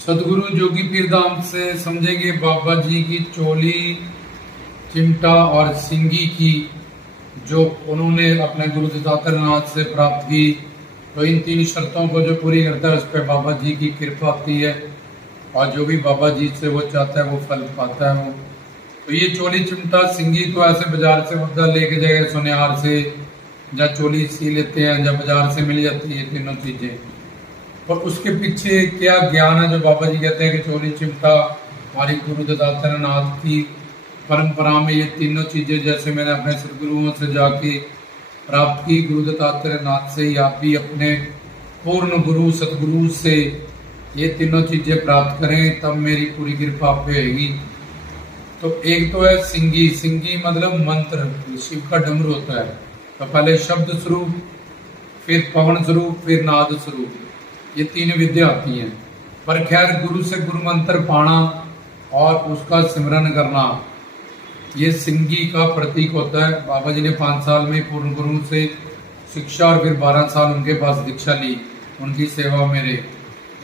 सदगुरु जोगी पीर धाम से समझेंगे बाबा जी की चोली, चिमटा और सिंगी की जो उन्होंने अपने गुरु दत्तात्रेय नाथ से प्राप्त की। तो इन तीन शर्तों को जो पूरी करता है उस पर बाबा जी की कृपा आती है और जो भी बाबा जी से वो चाहता है वो फल पाता है। वो तो ये चोली, चिमटा, सिंगी तो ऐसे बाजार से मुद्दा लेके जाएगा, सुनियार से या चोली सी लेते हैं या बाजार से मिल जाती है तीनों चीजें। और उसके पीछे क्या ज्ञान है जो बाबा जी कहते हैं कि चोली, चिमटा हमारी गुरु दत्तात्रेय नाथ की परंपरा में ये तीनों चीजें जैसे मैंने अपने सदगुरुओं से जाके प्राप्त की, गुरु दत्तात्रेय नाथ से ही आप भी अपने पूर्ण गुरु सतगुरु से ये तीनों चीजें प्राप्त करें, तब मेरी पूरी कृपा आप पे होगी। तो एक तो है सिंगी। सिंगी मतलब मंत्र, शिव का डमरू होता है। तो पहले शब्द स्वरूप, फिर पवन स्वरूप, फिर नाद स्वरूप, ये तीन विद्या आती हैं। पर खैर गुरु से गुरु मंत्र पाना और उसका सिमरन करना ये सिंगी का प्रतीक होता है। बाबा जी ने 5 साल में पूर्ण गुरु से शिक्षा और फिर 12 साल उनके पास दीक्षा ली, उनकी सेवा में रहे।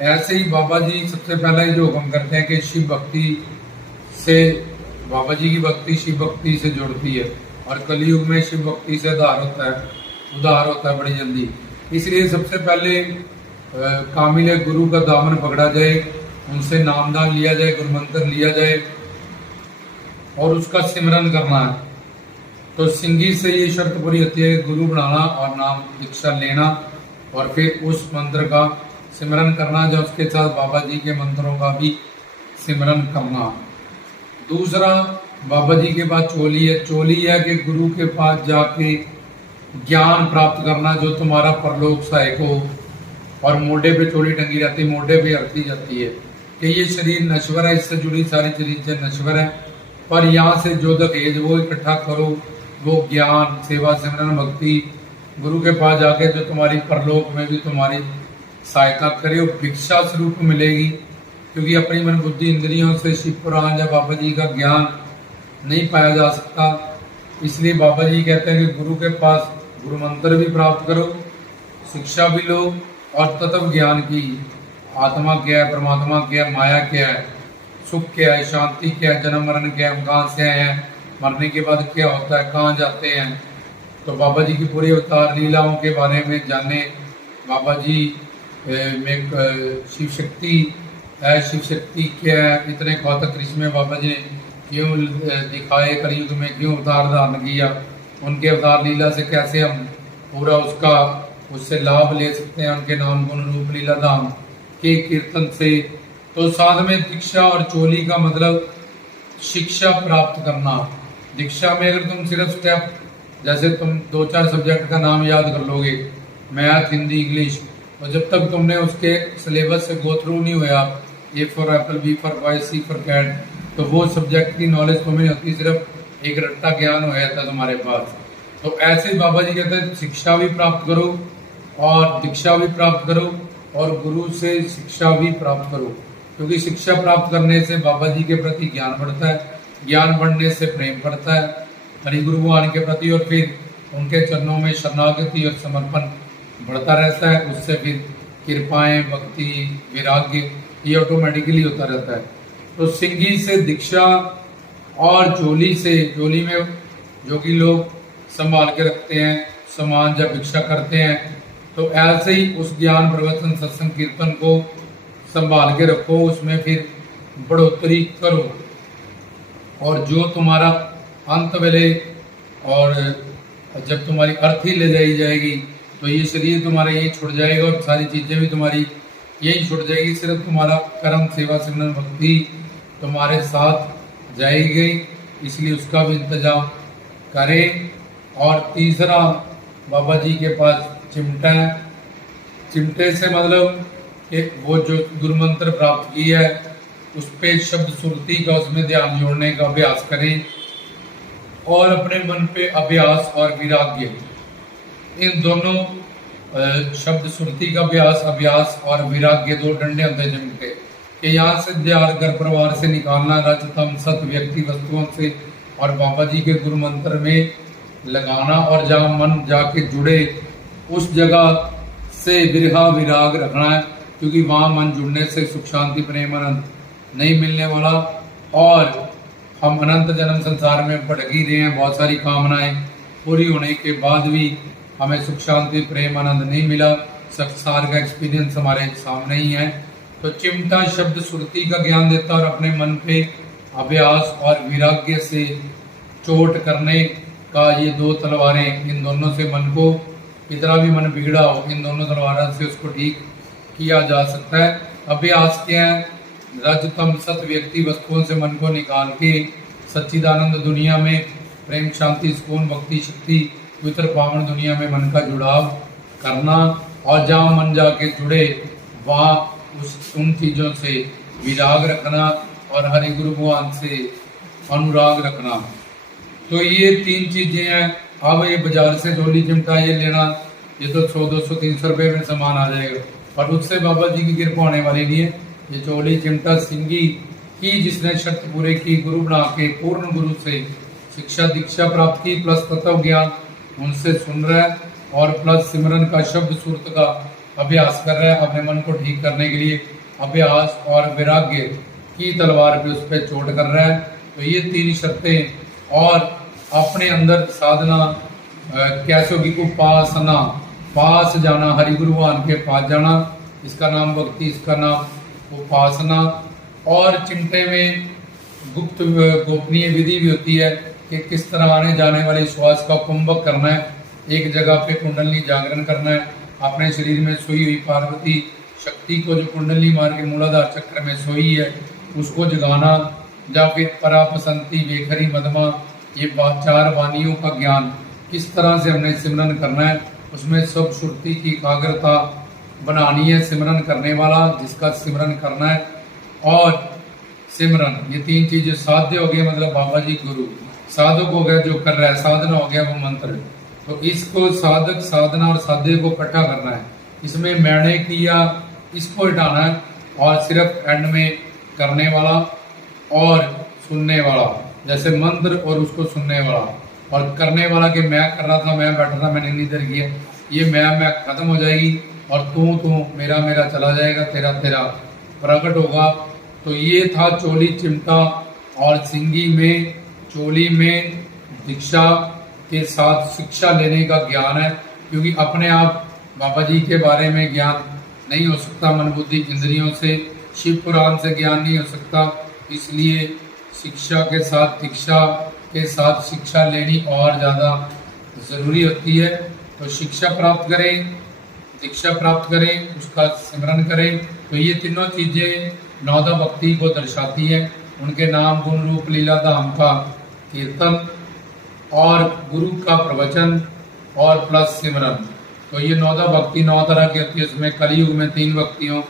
ऐसे ही बाबा जी सबसे पहला ही जो हुक्म करते हैं कि शिव भक्ति से, बाबा जी की भक्ति शिव भक्ति से जुड़ती है और कलयुग में शिव भक्ति से उद्धार होता है बड़ी जल्दी। इसलिए सबसे पहले कामिल गुरु का दामन पकड़ा जाए, उनसे नामदान लिया जाए, गुरु मंत्र लिया जाए और उसका सिमरन करना है। तो सिंगी से ये शर्त पूरी होती है गुरु बनाना और नाम दीक्षा लेना और फिर उस मंत्र का सिमरन करना, जो उसके साथ बाबा जी के मंत्रों का भी सिमरन करना। दूसरा बाबा जी के पास चोली है। चोली है कि गुरु के पास जाके ज्ञान प्राप्त करना जो तुम्हारा परलोक सहायक हो। और मोढे पे चोली टंगी रहती है, मोढे पे अर्थी जाती है कि ये शरीर नश्वर है, इससे जुड़ी सारी चीजें नश्वर है, पर यहाँ से जो दहेज वो इकट्ठा करो, वो ज्ञान, सेवा, सिमरन, भक्ति गुरु के पास जाके जो तुम्हारी परलोक में भी तुम्हारी सहायता करे, वो भिक्षा स्वरूप मिलेगी। क्योंकि अपनी मन बुद्धि इंद्रियों से शिव पुराण या बाबा जी का ज्ञान नहीं पाया जा सकता। इसलिए बाबा जी कहते हैं कि गुरु के पास गुरु मंत्र भी प्राप्त करो, शिक्षा भी लो और तत्व ज्ञान की, आत्मा क्या है, परमात्मा क्या है, माया क्या है, सुख क्या है, शांति क्या है, जन्म मरण क्या है, हम कहाँ से आए हैं, मरने के बाद क्या होता है, कहाँ जाते हैं। तो बाबा जी की पूरी अवतार लीलाओं के बारे में जाने। बाबा जी में शिव शक्ति है, शिव शक्ति क्या है, इतने कौतक कृष्ण बाबा जी ने क्यों दिखाए, कलयुग में क्यों अवतार धारण किया, उनके अवतार लीला से कैसे हम पूरा उससे लाभ ले सकते हैं, उनके नाम गुण रूप लीला धाम के कीर्तन से। तो साथ में दीक्षा और चोली का मतलब शिक्षा प्राप्त करना। दीक्षा में अगर तुम सिर्फ स्टेप, जैसे तुम 2-4 सब्जेक्ट का नाम याद कर लोगे, मैथ, हिंदी, इंग्लिश, और जब तक तुमने उसके सिलेबस से गो थ्रू नहीं हुआ, A for apple, B for boy, C for cat, तो वो सब्जेक्ट की नॉलेज तुम्हें होती, सिर्फ एक रट्टा ज्ञान हो जाता तुम्हारे पास। तो ऐसे बाबा जी कहते हैं शिक्षा भी प्राप्त करो और दीक्षा भी प्राप्त करो और गुरु से शिक्षा भी प्राप्त करो। क्योंकि शिक्षा प्राप्त करने से बाबा जी के प्रति ज्ञान बढ़ता है, ज्ञान बढ़ने से प्रेम बढ़ता है हरि गुरु भगवान के प्रति, और फिर उनके चरणों में शरणागति और समर्पण बढ़ता रहता है। उससे फिर कृपाएं, भक्ति, वैराग्य ये ऑटोमेटिकली होता रहता है। तो सिंगी से दीक्षा और चोली से, चोली में जोगी लोग संभाल के रखते हैं सामान जब भिक्षा करते हैं, तो ऐसे ही उस ज्ञान, प्रवचन, सत्संग, कीर्तन को संभाल के रखो, उसमें फिर बढ़ोतरी करो। और जो तुम्हारा अंत वेले और जब तुम्हारी अर्थी ले जाई जाएगी तो ये शरीर तुम्हारा यही छुट जाएगा और सारी चीजें भी तुम्हारी यही छुट जाएगी। सिर्फ तुम्हारा कर्म, सेवा, सिमरन, भक्ति तुम्हारे साथ जाएगी। इसलिए उसका भी इंतजाम करें। और तीसरा बाबा जी के पास चिमटा है। चिमटे से मतलब कि वो जो गुरु मंत्र प्राप्त किया है उस पे शब्द सुरती का, उसमें ध्यान जोड़ने का अभ्यास करें और अपने मन पे अभ्यास और वैराग्य, इन दोनों शब्द सुरती का अभ्यास और वैराग्य, 2 डंडे होते हैं चिमटे के। यहाँ से ध्यान घर परिवार से निकालना, रजतम सत व्यक्ति वस्तुओं से, और बाबा जी के गुरु मंत्र में लगाना, और जहाँ मन जाके जुड़े उस जगह से विरहा विराग रखना है क्योंकि वहाँ मन जुड़ने से सुख शांति प्रेम आनंद नहीं मिलने वाला, और हम अनंत जन्म संसार में भटक ही रहे हैं। बहुत सारी कामनाएं पूरी होने के बाद भी हमें सुख शांति प्रेम आनंद नहीं मिला। संसार का एक्सपीरियंस हमारे सामने ही है। तो चिमटा शब्द सुरती का ज्ञान देता है और अपने मन पे अभ्यास और वैराग्य से चोट करने का ये दो तलवारें, इन दोनों से मन को, कितना भी मन बिगड़ा हो, इन दोनों तलवारों से उसको ठीक किया जा सकता है। अभ्यास क्या है? रजतम सत व्यक्ति वस्तुओं से मन को निकाल के सच्चिदानंद दुनिया में प्रेम शांति सुकून भक्ति शक्ति पवित्र पावन दुनिया में मन का जुड़ाव करना, और जहाँ मन जाके जुड़े वहाँ उन चीजों से विराग रखना और हरि गुरु भगवान से अनुराग रखना। तो ये 3 चीजें हैं। अब ये बाजार से चोली चिमटा ये लेना, ये तो 100 200 300 रुपए में सामान आ जाएगा, पर उससे बाबा जी की कृपा होने वाली नहीं है। ये चोली चिमटा सिंगी की जिसने शर्त पूरे की, गुरु बना के पूर्ण गुरु से शिक्षा दीक्षा प्राप्त की, प्लस तत्व ज्ञान उनसे सुन रहा है, और प्लस सिमरन का शब्द सूरत का अभ्यास कर रहा है अपने मन को ठीक करने के लिए। अभ्यास और वैराग्य की तलवार पे उस पर चोट कर रहा है। तो ये 3 शर्तें, और अपने अंदर साधना कैसे होगी? उपासना, पास जाना, हरि गुरु भगवान के पास जाना, इसका नाम भक्ति, इसका नाम उपासना। और चिमटे में गुप्त गोपनीय विधि भी होती है कि किस तरह आने जाने वाले श्वास का कुंभक करना है, एक जगह पे कुंडली जागरण करना है। अपने शरीर में सोई हुई पार्वती शक्ति को, जो कुंडली मार के मूलाधार चक्र में सोई है, उसको जगाना, या फिर परापसंती वेखरी मदमा, ये 4 वानियों का ज्ञान किस तरह से हमने सिमरन करना है, उसमें सब श्रुति की एकाग्रता बनानी है। सिमरन करने वाला जिसका सिमरन करना है, और सिमरन, ये 3 चीजें साध्य हो गया, मतलब बाबा जी गुरु, साधक हो गया जो कर रहा है, साधना हो गया वो मंत्र। तो इसको साधक साधना और साध्य को इकट्ठा करना है। इसमें मैंने किया, इसको हटाना है, और सिर्फ एंड में करने वाला और सुनने वाला, जैसे मंत्र और उसको सुनने वाला, और करने वाला कि मैं कर रहा था, मैं बैठा था, मैंने इधर किया, ये मैं खत्म हो जाएगी, और तू मेरा मेरा चला जाएगा, तेरा तेरा प्रकट होगा। तो ये था चोली चिमटा और सिंगी में, चोली में दीक्षा के साथ शिक्षा लेने का ज्ञान है, क्योंकि अपने आप बाबा जी के बारे में ज्ञान नहीं हो सकता, मन बुद्धि इंद्रियों से, शिव पुराण से ज्ञान नहीं हो सकता। इसलिए शिक्षा के साथ दीक्षा के साथ शिक्षा लेनी और ज़्यादा ज़रूरी होती है। तो शिक्षा प्राप्त करें, दीक्षा प्राप्त करें, उसका सिमरन करें। तो ये तीनों चीज़ें नौदा भक्ति को दर्शाती है। उनके नाम गुण रूप लीला धाम का कीर्तन और गुरु का प्रवचन और प्लस सिमरन। तो ये नौदा भक्ति 9 तरह की होती है। उसमें कलयुग में 3 भक्तियों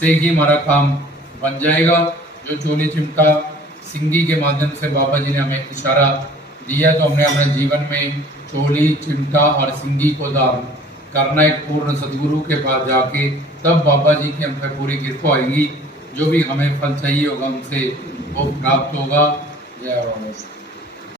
से ही हमारा काम बन जाएगा, जो चोली चिमटा सिंगी के माध्यम से बाबा जी ने हमें इशारा दिया। तो हमने अपने जीवन में चोली चिमटा और सिंगी को धारण करना, एक पूर्ण सदगुरु के पास जाके, तब बाबा जी की हम पे पूरी कृपा होगी। जो भी हमें फल चाहिए होगा उनसे वो प्राप्त होगा। जय बाबा।